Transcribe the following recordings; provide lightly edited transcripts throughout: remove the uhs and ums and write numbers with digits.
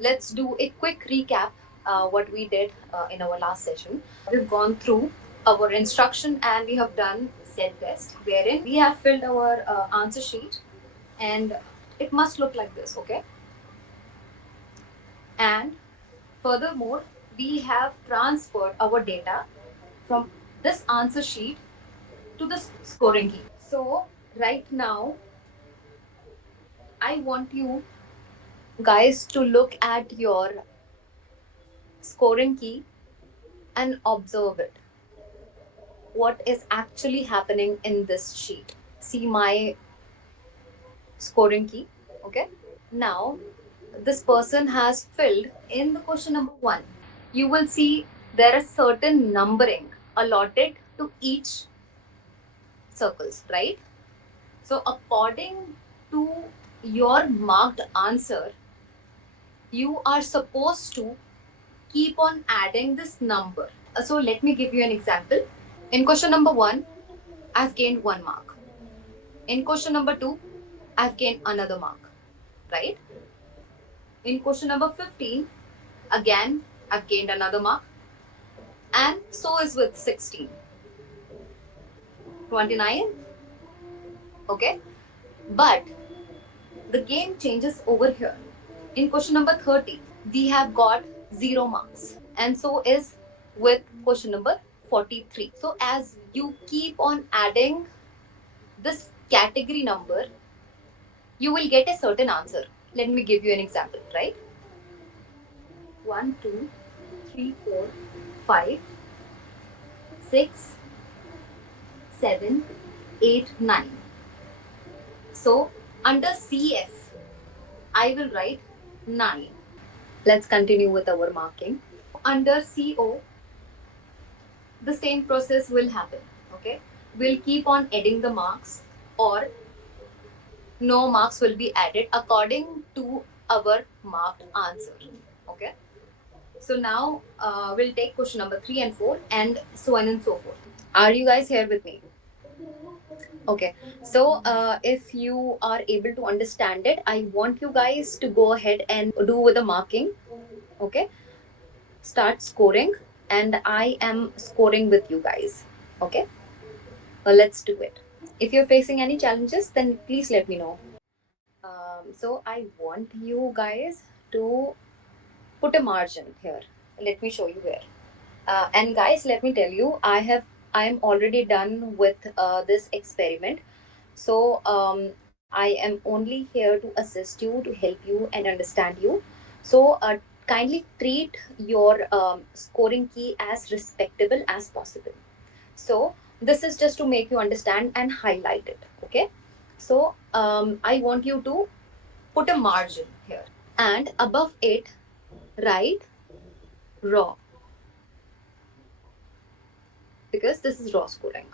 let's do a quick recap what we did in our last session. We've gone through our instruction and we have done set test wherein we have filled our answer sheet, and it must look like this, okay? And furthermore, we have transferred our data from this answer sheet to the scoring key. So right now, I want you guys to look at your scoring key and observe it. What is actually happening in this sheet? See my scoring key, okay? Now, this person has filled in the question number 1. You will see there is certain numbering allotted to each circles, right? So according to your marked answer, you are supposed to keep on adding this number. So let me give you an example. In question number 1, I've gained 1 mark. In question number 2, I've gained another mark, right? In question number 15, again, I've gained another mark. And so is with 16. 29, okay? But the game changes over here. In question number 30, we have got 0 marks. And so is with question number 43. So as you keep on adding this category number, you will get a certain answer. Let me give you an example, right? 1, 2, 3, 4, 5, 6, 7, 8, 9. So under CF, I will write 9. Let's continue with our marking. Under CO, the same process will happen, okay? We'll keep on adding the marks, or no marks will be added according to our marked answer, okay? So now we'll take question number 3 and 4 and so on and so forth. Are you guys here with me? Okay, so if you are able to understand it, I want you guys to go ahead and do with the marking, okay? Start scoring, and I am scoring with you guys, okay? Let's do it. If you're facing any challenges, then please let me know. So I want you guys to put a margin here. Let me show you where. And guys, let me tell you, I am already done with this experiment. So I am only here to assist you, to help you and understand you. So kindly treat your scoring key as respectable as possible. So this is just to make you understand and highlight it. Okay. So I want you to put a margin here, and above it write raw, because this is raw scoring.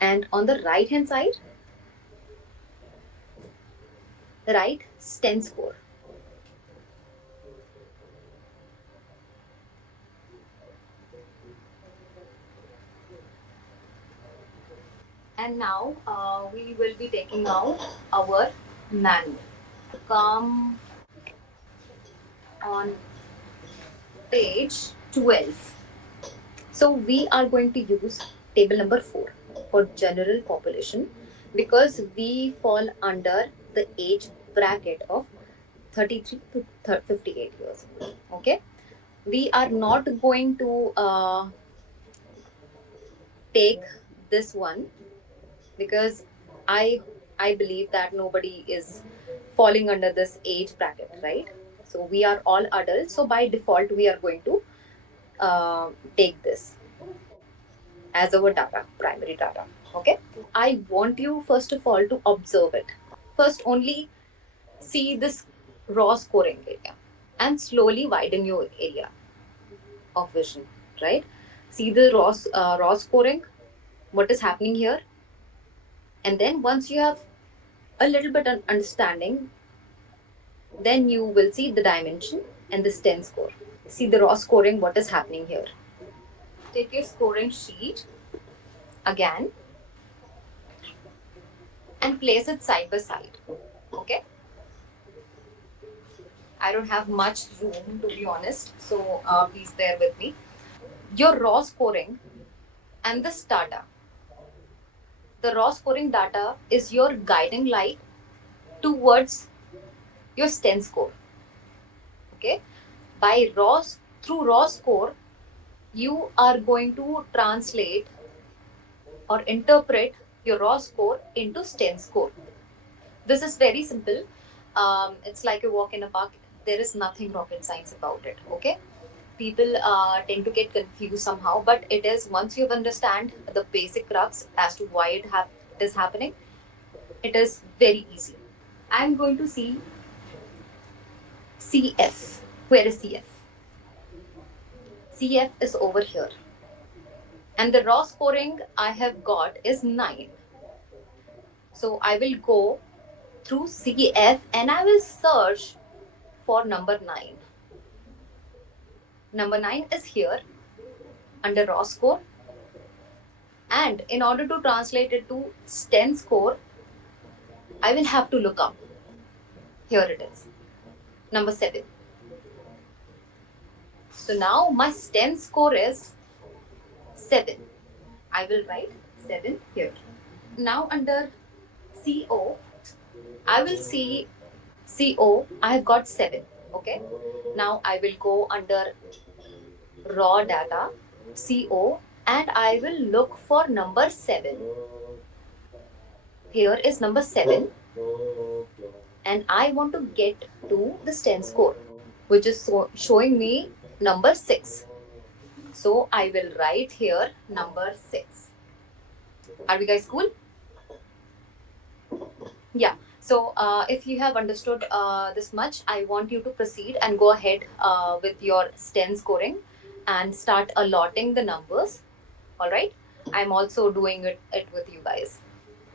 And on the right hand side, write STEN score. And now we will be taking out our manual. Come on page 12. So we are going to use table number 4 for general population, because we fall under the age bracket of 33 to 58 years. Okay. We are not going to take this one, because I I believe that nobody is falling under this age bracket, right? So we are all adults. So by default, we are going to take this as our data, primary data. Okay. I want you first of all to observe it. First, only see this raw scoring area and slowly widen your area of vision, right? See the raw scoring, what is happening here, and then once you have a little bit of understanding, then you will see the dimension and the STEN score. See the raw scoring, what is happening here. take your scoring sheet again and place it side by side. Okay? I don't have much room, to be honest, so please bear with me. Your raw scoring and this data. The raw scoring data is your guiding light towards your STEM score. Okay? By through raw score, you are going to translate or interpret your raw score into STEM score. This is very simple. It's like a walk in a park. There is nothing rocket science about it. Okay? People tend to get confused somehow, but it is, once you understand the basic crux as to why it is happening, it is very easy. I'm going to see CF. Where is CF? CF is over here. And the raw scoring I have got is 9. So I will go through CF and I will search for number 9. Number 9 is here under raw score. And in order to translate it to STEM score, I will have to look up. Here it is. Number 7. So now my STEM score is 7. I will write 7 here. Now under CO, I will see CO, I have got 7. Okay. Now I will go under raw data, CO, and I will look for number 7. Here is number 7. And I want to get to the STEM score, which is showing me number 6. So I will write here number 6. Are we guys cool? Yeah. So if you have understood this much, I want you to proceed and go ahead with your STEM scoring and start allotting the numbers. All right. I'm also doing it with you guys.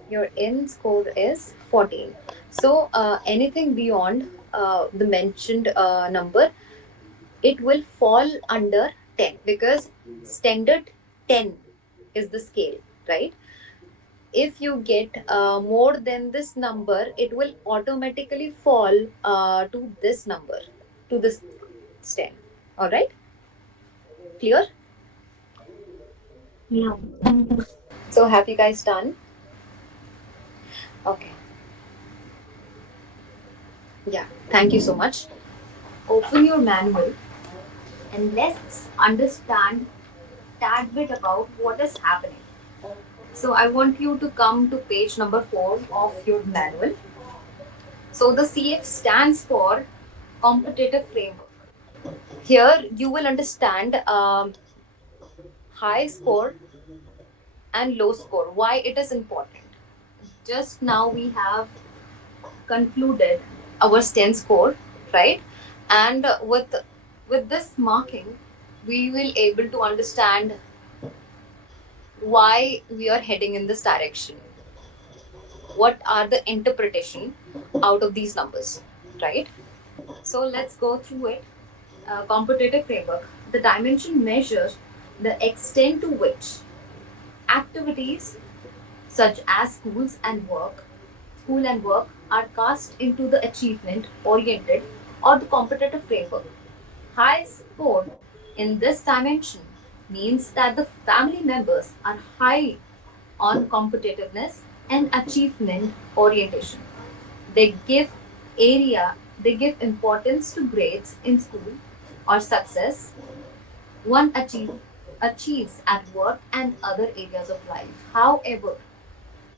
Your in score is 14. So anything beyond the mentioned number, it will fall under 10 because standard 10 is the scale, right? If you get more than this number, it will automatically fall to this number, to this 10. All right? Clear? Yeah. So have you guys done? Okay. Yeah, thank you so much. Open your manual and let's understand tad bit about what is happening. So I want you to come to page number 4 of your manual. So the CF stands for competitive framework. Here you will understand high score and low score, why it is important. Just now we have concluded our STEM score, right? And with this marking, we will able to understand why we are heading in this direction. What are the interpretation out of these numbers, right? So let's go through it. Competitive framework. The dimension measures the extent to which activities such as school and work are cast into the achievement oriented or the competitive framework. High score in this dimension means that the family members are high on competitiveness and achievement orientation. They give importance to grades in school or success one achieves at work and other areas of life. However,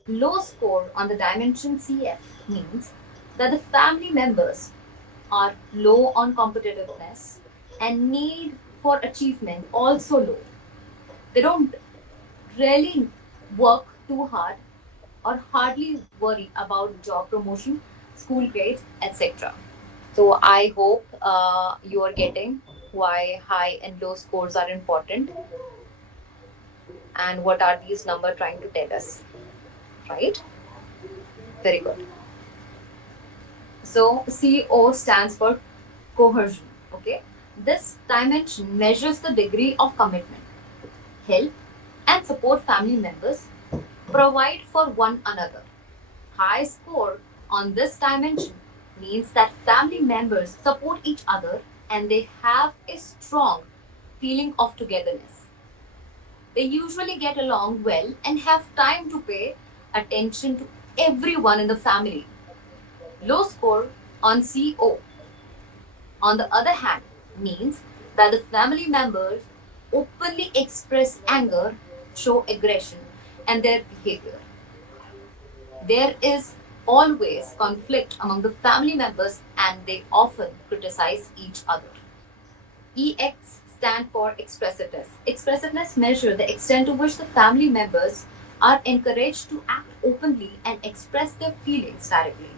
low score on the dimension CF means that the family members are low on competitiveness and need for achievement also low. They don't really work too hard or hardly worry about job promotion, school grades, etc. So I hope you are getting why high and low scores are important and what are these numbers trying to tell us, right? Very good. So CO stands for cohesion. Okay, this dimension measures the degree of commitment. help and support family members, provide for one another. High score on this dimension means that family members support each other and they have a strong feeling of togetherness. They usually get along well and have time to pay attention to everyone in the family. Low score on CO, on the other hand, means that the family members openly express anger, show aggression, and their behavior. There is always conflict among the family members and they often criticize each other. EX stand for expressiveness. Expressiveness measures the extent to which the family members are encouraged to act openly and express their feelings directly.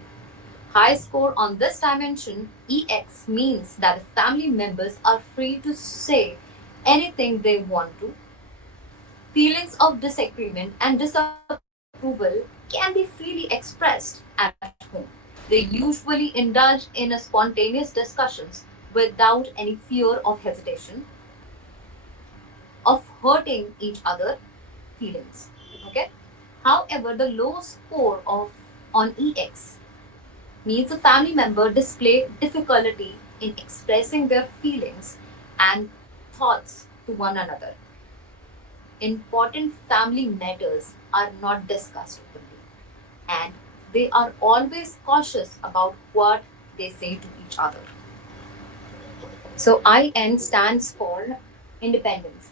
High score on this dimension, EX, means that the family members are free to say anything they want to. Feelings of disagreement and disapproval can be freely expressed at home. They usually indulge in a spontaneous discussions without any fear of hesitation, of hurting each other feelings. Okay. However, the low score of on EX means a family member display difficulty in expressing their feelings and thoughts to one another. Important family matters are not discussed openly, and they are always cautious about what they say to each other. So IN stands for independence.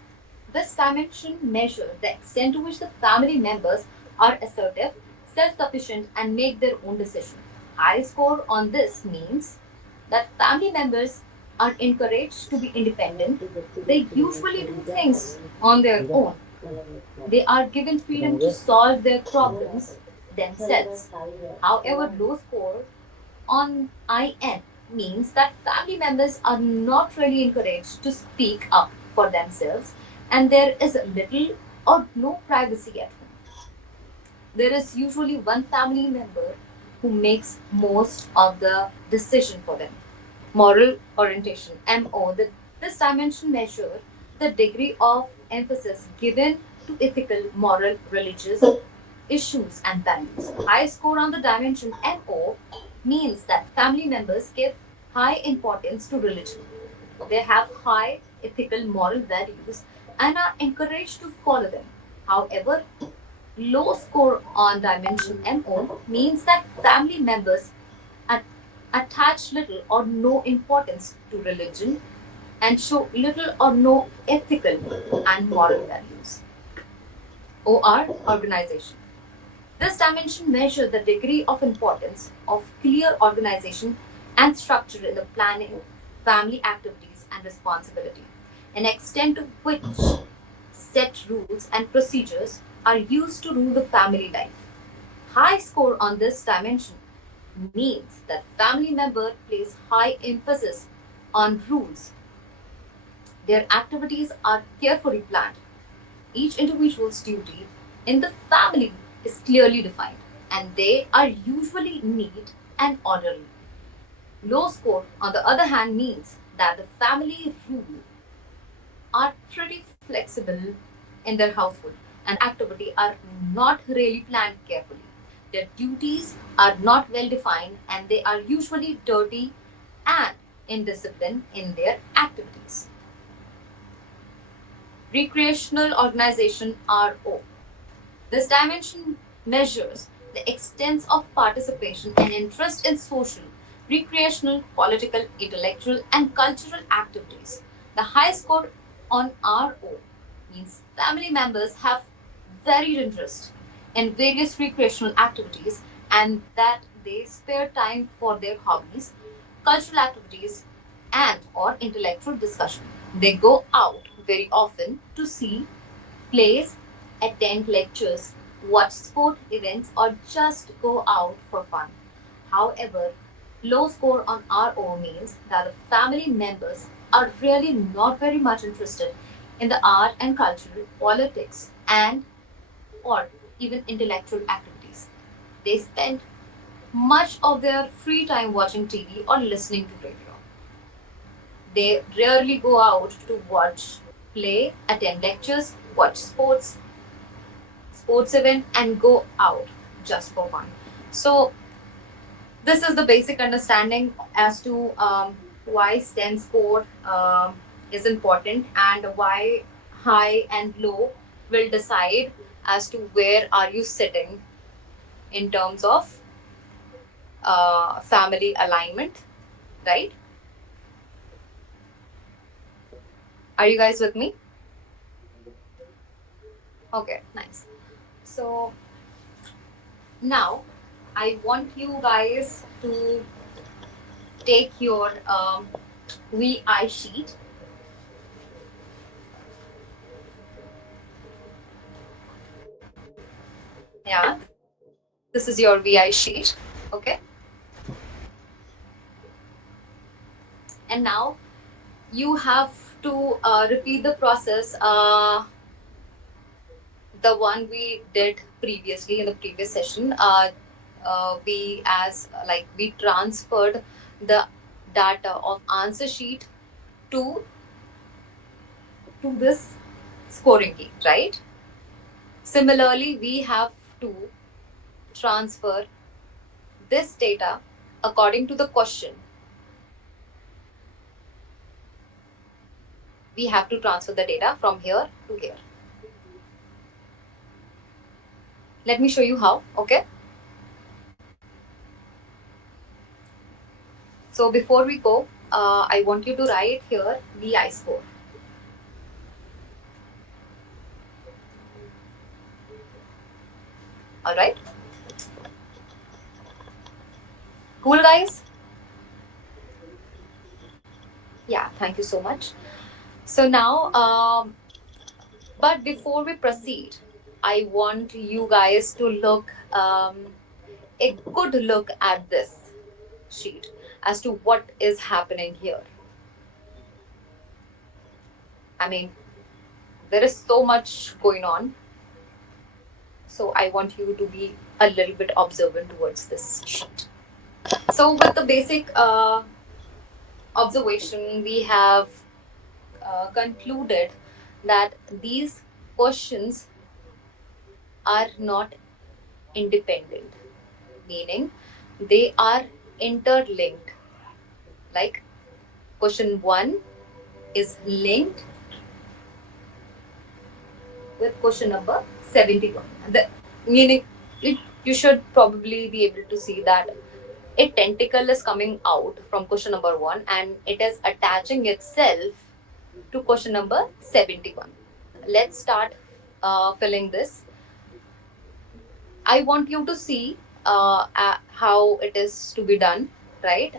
This dimension measures the extent to which the family members are assertive, self-sufficient, and make their own decisions. High score on this means that family members are encouraged to be independent. They usually do things on their own. They are given freedom to solve their problems themselves. However, low score on IN means that family members are not really encouraged to speak up for themselves and there is little or no privacy at home. There is usually one family member who makes most of the decision for them. Moral orientation, MO, this dimension measures the degree of emphasis given to ethical, moral, religious issues and values. High score on the dimension MO means that family members give high importance to religion. They have high ethical, moral values and are encouraged to follow them. However, low score on dimension MO means that family members at- attach little or no importance to religion and show little or no ethical and moral values. OR, organization. This dimension measures the degree of importance of clear organization and structure in the planning, family activities, and responsibility, an extent to which set rules and procedures are used to rule the family life. High score on this dimension means that family member place high emphasis on rules. Their activities are carefully planned. Each individual's duty in the family is clearly defined and they are usually neat and orderly. Low score, on the other hand, means that the family rules are pretty flexible in their household and activity are not really planned carefully. Their duties are not well defined and they are usually dirty and indisciplined in their activities. Recreational organization RO. This dimension measures the extent of participation and interest in social, recreational, political, intellectual, and cultural activities. The high score on RO means family members have varied interest in various recreational activities and that they spare time for their hobbies, cultural activities, and or intellectual discussion. They go out very often to see plays, attend lectures, watch sport events, or just go out for fun. However, low score on RO means that the family members are really not very much interested in the art and culture, politics, and or even intellectual activities. They spend much of their free time watching TV or listening to radio. They rarely go out to watch play, attend lectures, watch sports event, and go out just for fun. So this is the basic understanding as to why STEM score is important, and why high and low will decide as to where are you sitting in terms of family alignment, right? Are you guys with me? Okay, nice. So now I want you guys to take your VI sheet. Yeah, this is your VI sheet. Okay, and now you have to repeat the process, the one we did previously in the previous session. We as like we transferred the data of answer sheet to this scoring key, right? Similarly, we have to transfer this data according to the question. We have to transfer the data from here to here. Let me show you how, okay? So before we go, I want you to write here VI score. All right? Cool, guys? Yeah, thank you so much. So now, but before we proceed, I want you guys to look a good look at this sheet as to what is happening here. I mean, there is so much going on. So I want you to be a little bit observant towards this sheet. So with the basic observation, we have concluded that these questions are not independent, meaning they are interlinked. Like question 1 is linked with question number 71. Meaning you should probably be able to see that a tentacle is coming out from question number 1 and it is attaching itself to question number 71. Let's start filling this. I want you to see how it is to be done, right?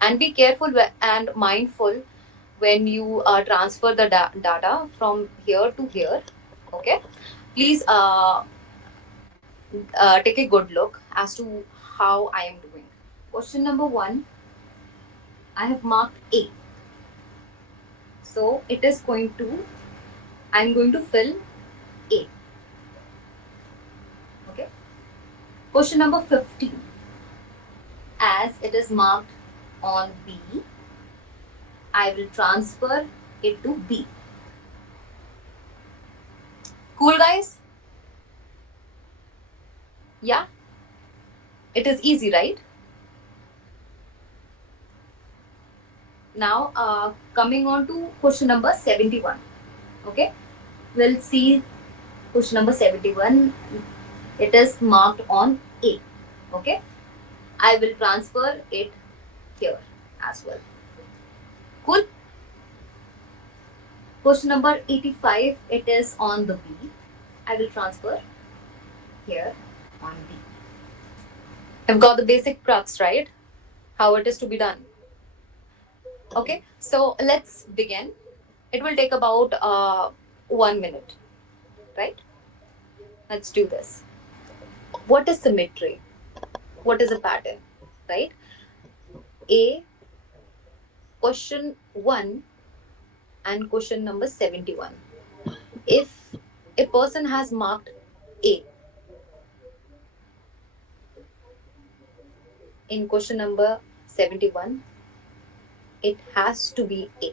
And be careful and mindful when you transfer the data from here to here. Okay, please take a good look as to how I am doing. Question number 1, I have marked A. So it is going to, I'm going to fill A. Okay. Question number 15, as it is marked on B, I will transfer it to B. Cool, guys? Yeah? It is easy, right? Now, coming on to question number 71. Okay? We'll see question number 71. It is marked on A. Okay? I will transfer it here as well. Cool? Question number 85, it is on the B. I will transfer here on B. I've got the basic crux, right? How it is to be done. Okay, so let's begin. It will take about 1 minute, right? Let's do this. What is symmetry? What is a pattern, right? A, question 1 and question number 71. If a person has marked A in question number 71, it has to be A.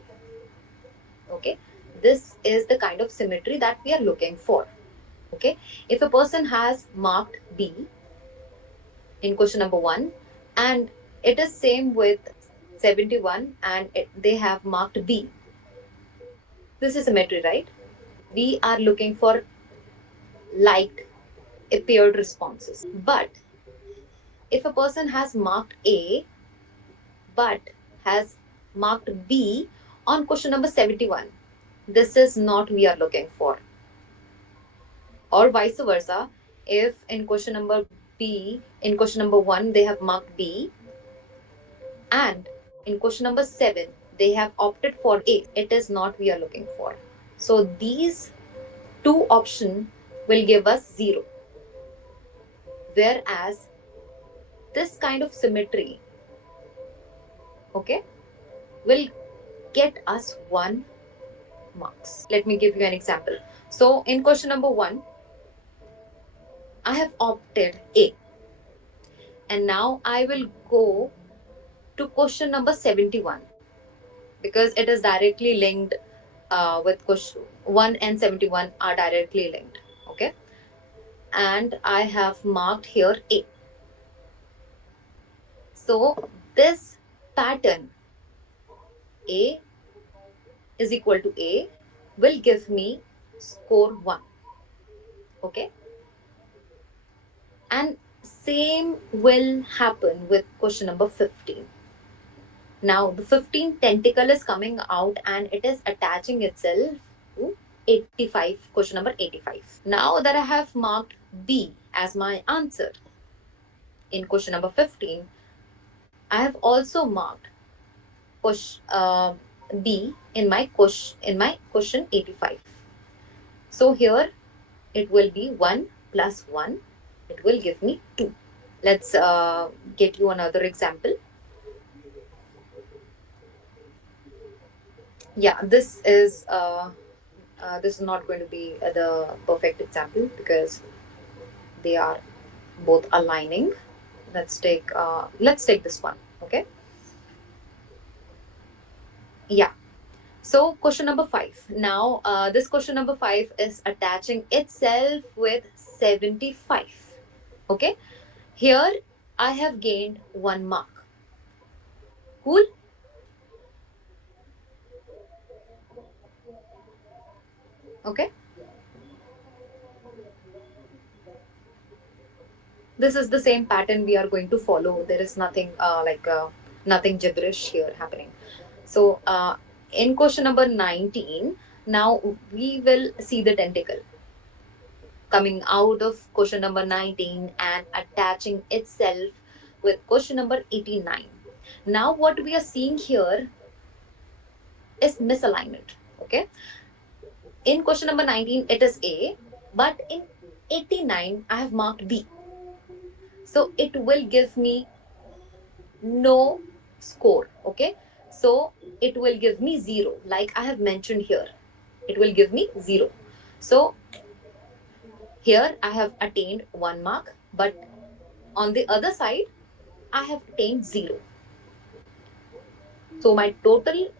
Okay, this is the kind of symmetry that we are looking for. Okay, if a person has marked B in question number 1 and it is same with 71 and they have marked B, this is symmetry, right? We are looking for liked appeared responses. But if a person has marked A but has marked B on question number 71, this is not we are looking for. Or vice versa, if in question number B, in question number 1 they have marked B and in question number 7 they have opted for A, it is not we are looking for. So these two options will give us 0. Whereas this kind of symmetry, okay, will get us 1 marks. Let me give you an example. So in question number 1, I have opted A. And now I will go to question number 71 because it is directly linked with question 1 and 71 are directly linked. Okay. And I have marked here A. So this pattern A is equal to A will give me score 1. Okay. And same will happen with question number 15. Now the 15 tentacle is coming out and it is attaching itself to 85, question number 85. Now that I have marked B as my answer in question number 15, I have also marked B in my question 85. So here it will be 1 plus 1. It will give me 2. Let's get you another example. Yeah, this is not going to be the perfect example because they are both aligning. Let's take this one. Okay. Yeah. So question number 5. Now this question number 5 is attaching itself with 75. Okay. Here I have gained 1 mark. Cool. Okay. This is the same pattern we are going to follow. There is nothing nothing gibberish here happening. So in question number 19, now we will see the tentacle coming out of question number 19 and attaching itself with question number 89. Now what we are seeing here is misalignment. Okay. In question number 19, it is A, but in 89, I have marked B. So it will give me no score. Okay. So it will give me 0. Like I have mentioned here, it will give me 0. So here I have attained 1 mark, but on the other side, I have attained 0. So my total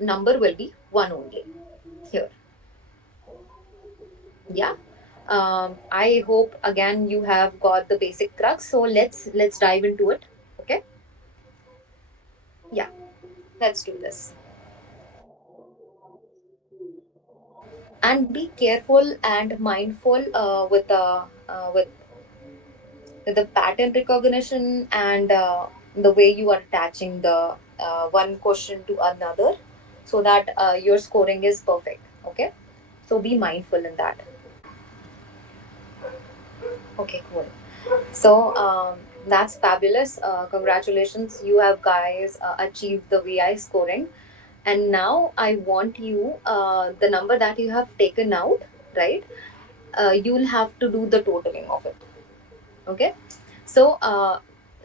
number will be 1 only here. Yeah. I hope again you have got the basic crux. So let's dive into it. Okay. Yeah. Let's do this. And be careful and mindful with the pattern recognition and the way you are attaching the one question to another, so that your scoring is perfect. Okay. So be mindful in that. Okay, cool. So that's fabulous. Congratulations, you have guys achieved the VI scoring. And now I want you, the number that you have taken out, right? You'll have to do the totaling of it. Okay. So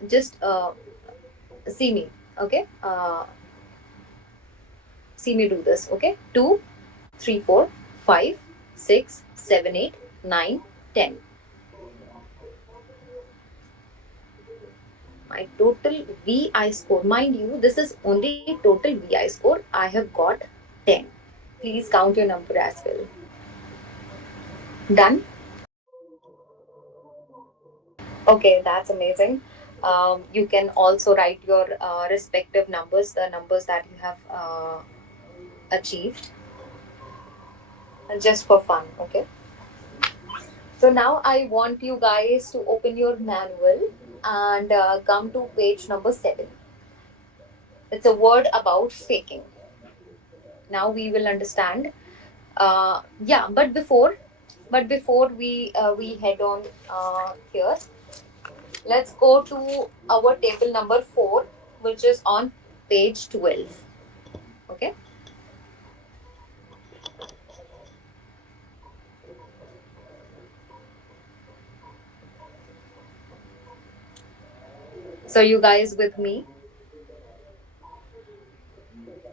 just see me. Okay. See me do this. Okay. 2, 3, 4, 5, 6, 7, 8, 9, 10. My total VI score, mind you, this is only total VI score. I have got 10. Please count your number as well. Done? Okay, that's amazing. You can also write your respective numbers, the numbers that you have achieved, just for fun. Okay. So now I want you guys to open your manual and come to page number 7. It's a word about faking. Now we will understand. Yeah, but before we head on here, let's go to our table number 4, which is on page 12. Okay. So you guys with me?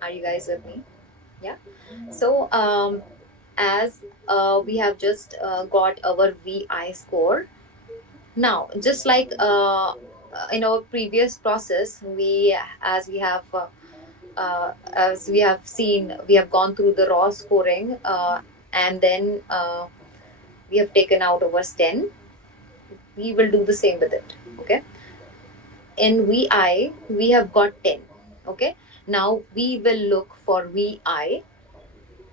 Are you guys with me? Yeah. So as we have just got our VI score. Now, just like in our previous process, as we have seen, we have gone through the raw scoring, and then we have taken out our 10. We will do the same with it. Okay. In VI, we have got 10. Okay. Now we will look for VI,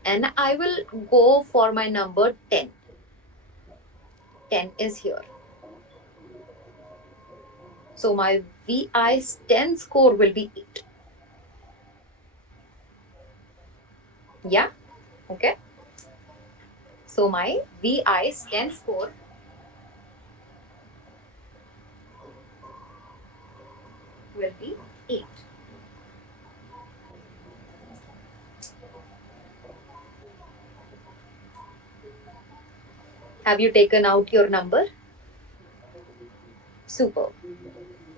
and I will go for my number 10. 10 is here. So my VI 10 score will be 8. Yeah. Okay. So my VI 10 score will be 8. Have you taken out your number? Super.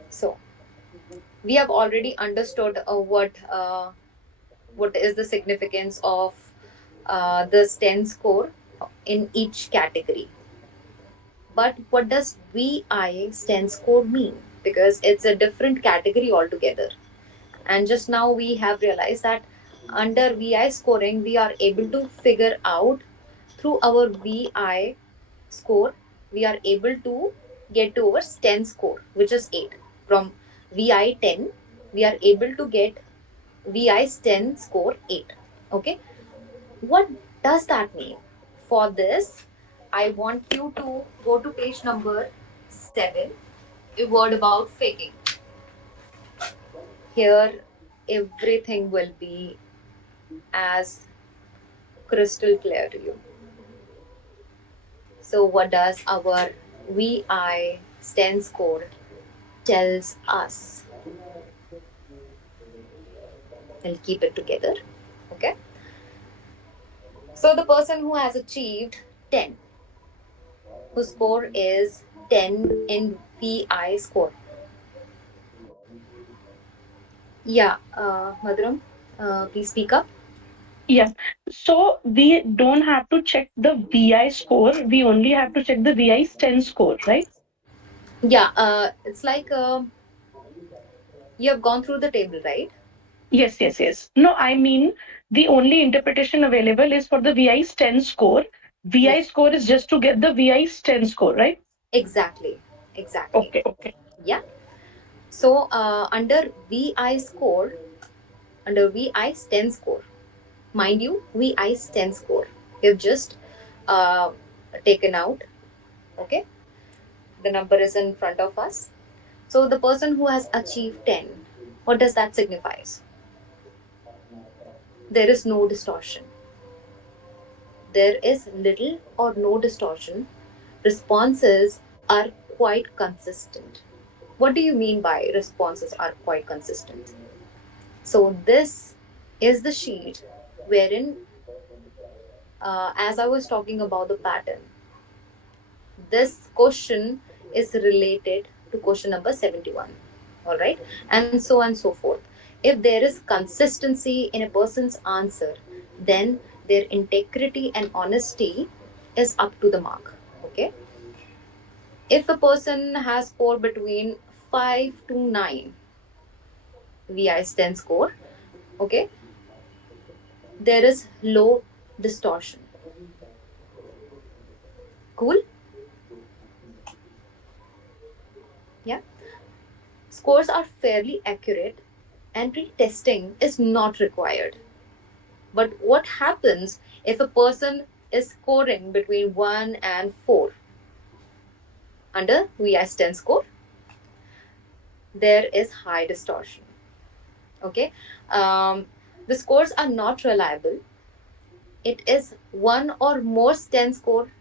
So we have already understood what is the significance of this 10 score in each category. But what does VI 10 score mean? Because it's a different category altogether. And just now we have realized that under VI scoring, we are able to figure out through our VI score, we are able to get to our 10 score, which is 8. From VI 10, we are able to get VI 10 score 8. Okay. What does that mean? For this, I want you to go to page number 7, a word about faking. Here, everything will be as crystal clear to you. So, what does our VI 10 score tells us? We'll keep it together. Okay. So, the person who has achieved 10, whose score is 10 in VI score. Yeah, Madhuram, please speak up. Yeah. So we don't have to check the VI score. We only have to check the VI 10 score, right? Yeah, it's like you have gone through the table, right? Yes, yes, yes. No, I mean the only interpretation available is for the VI 10 score. VI Yes, score is just to get the VI 10 score, right? exactly. Exactly. Okay, okay. Yeah. So, under VI 10 score, mind you, VI 10 score, you've just uh, taken out, okay? The number is in front of us. So, the person who has achieved 10, what does that signify? There is no distortion. There is little or no distortion. Responses are quite consistent. What do you mean by responses are quite consistent? So, this is the sheet wherein, as I was talking about the pattern, this question is related to question number 71. All right, and so on and so forth. If there is consistency in a person's answer, then their integrity and honesty is up to the mark. Okay. If a person has scored between 5 to 9 VI 10 score, okay, there is low distortion. Cool? Yeah. Scores are fairly accurate and retesting is not required. But what happens if a person is scoring between 1 and 4 under VI's 10 score? There is high distortion. Okay. The scores are not reliable. It is one or more 10 score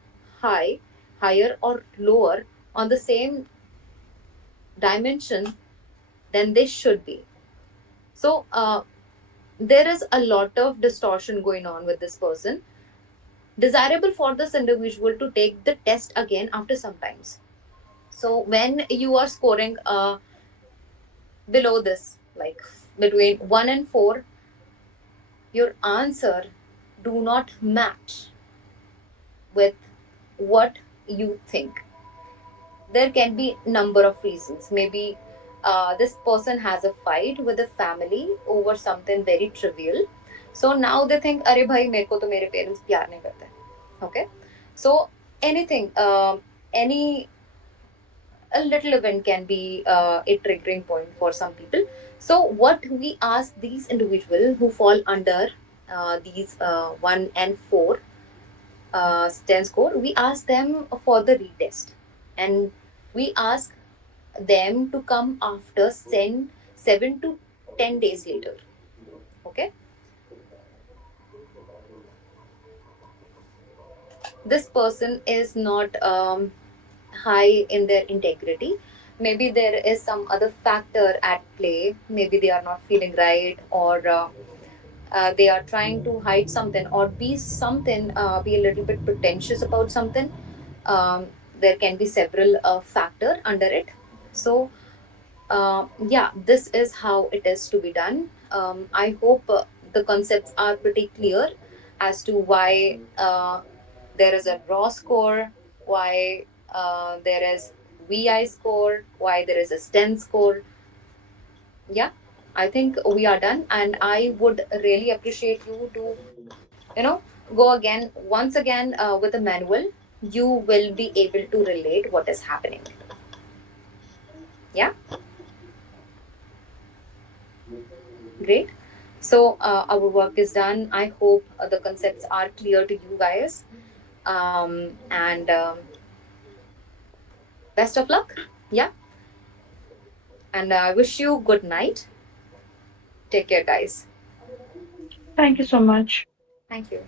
higher or lower on the same dimension than they should be. So there is a lot of distortion going on with this person. Desirable for this individual to take the test again after some times. So when you are scoring below this, like between 1 and 4, your answer do not match with what you think. There can be number of reasons. Maybe this person has a fight with a family over something very trivial. So now they think, अरे भाई मेरे को तो मेरे parents प्यार नहीं करते. Okay, so anything, any a little event can be a triggering point for some people. So what we ask these individuals who fall under these 1 and 4 10 score, we ask them for the retest, and we ask them to come after 7 to 10 days later. Okay, this person is not high in their integrity. Maybe there is some other factor at play. Maybe they are not feeling right, or they are trying to hide something, or be a little bit pretentious about something. There can be several factor under it. So yeah, this is how it is to be done. I hope the concepts are pretty clear as to why there is a raw score, why there is VI score, why there is a STEN score. Yeah, I think we are done, and I would really appreciate you to, go again, once again with a manual. You will be able to relate what is happening. Yeah, great. So our work is done. I hope the concepts are clear to you guys. And best of luck. Yeah. And I wish you good night. Take care, guys. Thank you so much. Thank you.